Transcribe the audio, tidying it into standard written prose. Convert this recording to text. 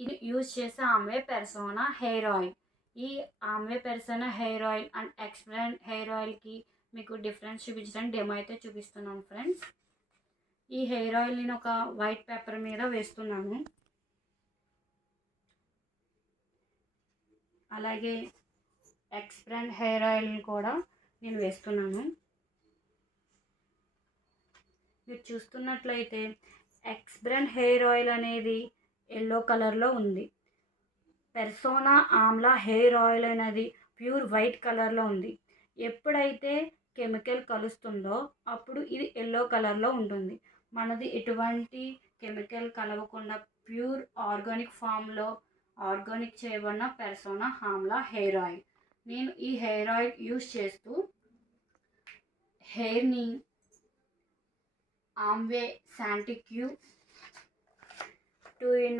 ఇది యూజ్ చేసే Amway Persona hair oil. ఈ Amway Persona hair oil and explain hair ఆయిల్కి మీకు డిఫరెన్స్ చూపించడానికి డెమో అయితే చూపిస్తున్నాను ఫ్రెండ్స్. ఈ హెయిర్ ఆయిల్ నేను ఒక వైట్ పేపర్ మీద వేస్తున్నాను. అలాగే ఎక్స్ప్లెయిన్ హెయిర్ ఆయిల్ని కూడా నేను వేస్తున్నాను. మీరు చూస్తున్నట్లయితే ఎక్స్ప్లెయిన్ హెయిర్ ఆయిల్ అనేది ఎల్లో కలర్లో ఉంది. పెర్సోనా ఆమ్లా హెయిర్ ఆయిల్ అనేది ప్యూర్ వైట్ కలర్లో ఉంది. ఎప్పుడైతే కెమికల్ కలుస్తుందో అప్పుడు ఇది ఎల్లో కలర్లో ఉంటుంది. మనది ఎటువంటి కెమికల్ కలవకుండా ప్యూర్ ఆర్గానిక్ ఫామ్లో ఆర్గానిక్ చేయబడిన పెర్సోనా ఆమ్లా హెయిర్ ఆయిల్. నేను ఈ హెయిర్ ఆయిల్ యూస్ చేస్తూ హెయిర్ని ఆమ్వే శాంటిక్యూ 2 in